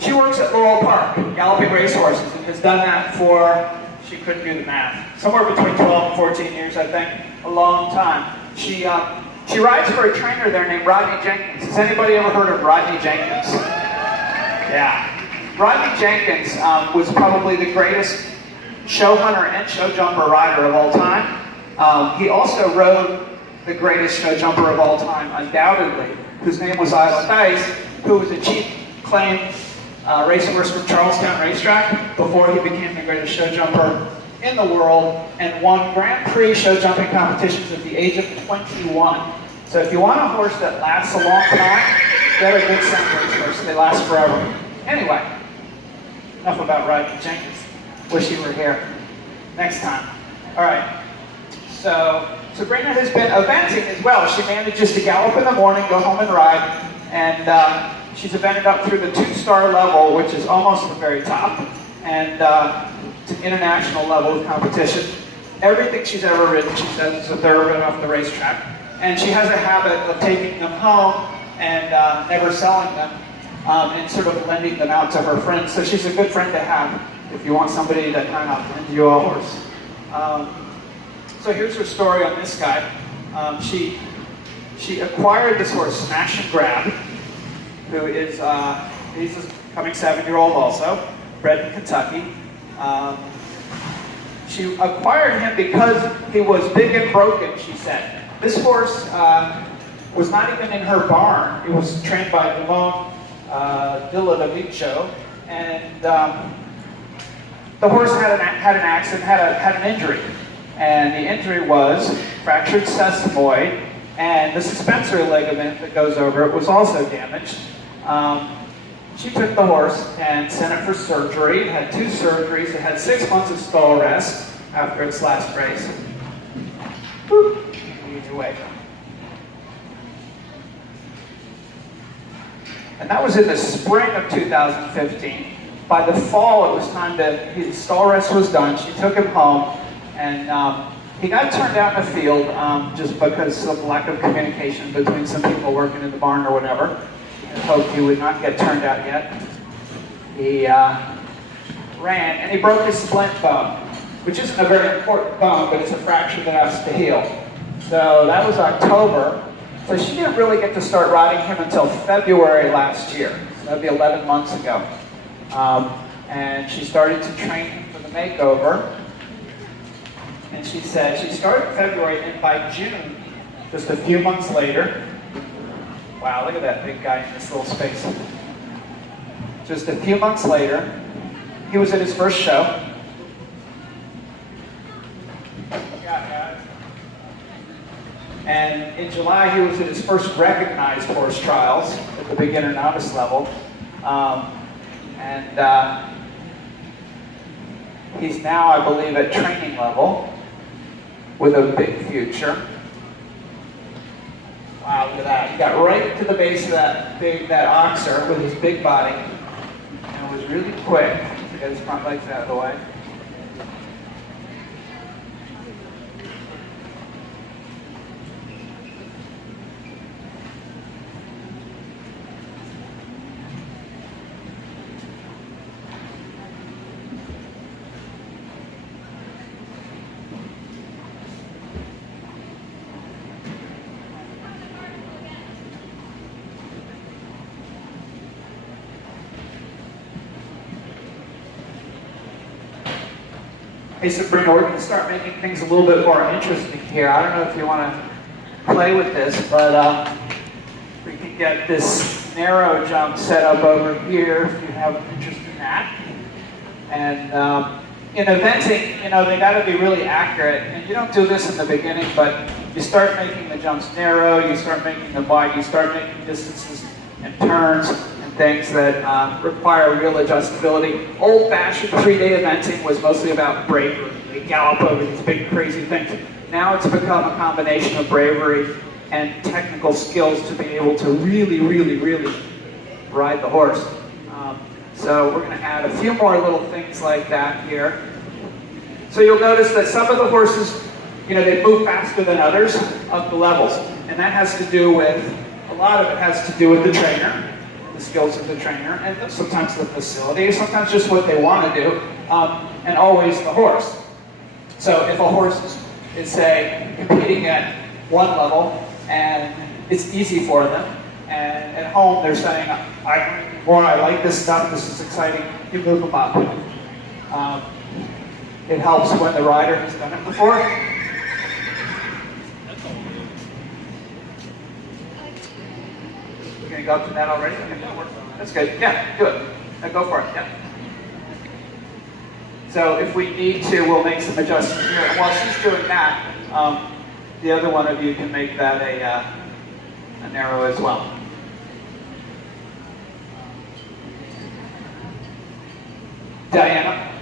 She works at Laurel Park, galloping racehorses, and has done that for, she couldn't do the math, somewhere between 12 and 14 years, I think, a long time. She rides for a trainer there named Rodney Jenkins. Has anybody ever heard of Rodney Jenkins? Yeah. Rodney Jenkins was probably the greatest show hunter and show jumper rider of all time. He also rode the greatest show jumper of all time, undoubtedly, whose name was Isla Dice, who was a cheap claim racehorse from Charlestown Racetrack before he became the greatest show jumper in the world and won Grand Prix show jumping competitions at the age of 21. So if you want a horse that lasts a long time, get a good scent racehorse. They last forever. Anyway, enough about Rodney Jenkins. Wish you were here next time. All right. So Sabrina has been eventing as well. She manages to gallop in the morning, go home and ride, and she's evented up through the 2-star level, which is almost the very top, and it's an international level of competition. Everything she's ever ridden, she says, is a thoroughbred off the racetrack, and she has a habit of taking them home and never selling them, and sort of lending them out to her friends. So she's a good friend to have if you want somebody to kind of lend you a horse. So here's her story on this guy. She acquired this horse, Smash and Grab, who is he's a coming 7-year-old also, bred in Kentucky. She acquired him because he was big and broken, she said. This horse was not even in her barn. It was trained by Damon Dilladovicio, and the horse had an accident, had an injury. And the injury was fractured sesamoid, and the suspensory ligament that goes over it was also damaged. She took the horse and sent it for surgery. It had 2 surgeries. It had 6 months of stall rest after its last race. Whew. Easy way. And that was in the spring of 2015. By the fall, it was time to, his stall rest was done. She took him home. And he got turned out in the field just because of lack of communication between some people working in the barn or whatever. I hoped he would not get turned out yet. He ran, and he broke his splint bone, which isn't a very important bone, but it's a fracture that has to heal. So that was October. So she didn't really get to start riding him until February last year. So that'd be 11 months ago. And she started to train him for the makeover. And she said she started in February, and by June, just a few months later, wow, look at that big guy in this little space. Just a few months later, he was at his first show. And in July, he was at his first recognized horse trials at the beginner novice level. He's now, I believe, at training level with a big future. Wow, look at that. He got right to the base of that oxer with his big body, and was really quick to get his front legs out of the way. Hey Sabrina, we're going to start making things a little bit more interesting here. I don't know if you want to play with this, but we can get this narrow jump set up over here if you have an interest in that. And in eventing, you know, they got to be really accurate. And you don't do this in the beginning, but you start making the jumps narrow, you start making them wide, you start making distances and turns and things that require real adjustability. Old-fashioned 3-day eventing was mostly about bravery. They gallop over these big crazy things. Now it's become a combination of bravery and technical skills to be able to really, really, really ride the horse. So we're going to add a few more little things like that here. So you'll notice that some of the horses, you know, they move faster than others up the levels. And that has to do with, a lot of it has to do with the trainer. the skills of the trainer, and sometimes the facility, sometimes just what they want to do, and always the horse. So if a horse is say, competing at one level, and it's easy for them, and at home they're saying, I like this stuff, this is exciting, you move them up. It helps when the rider has done it before. We're going to go up to that already? That's good. Yeah, do it. Now go for it. Yeah. So if we need to, we'll make some adjustments here. And while she's doing that, the other one of you can make that a narrow as well. Diana.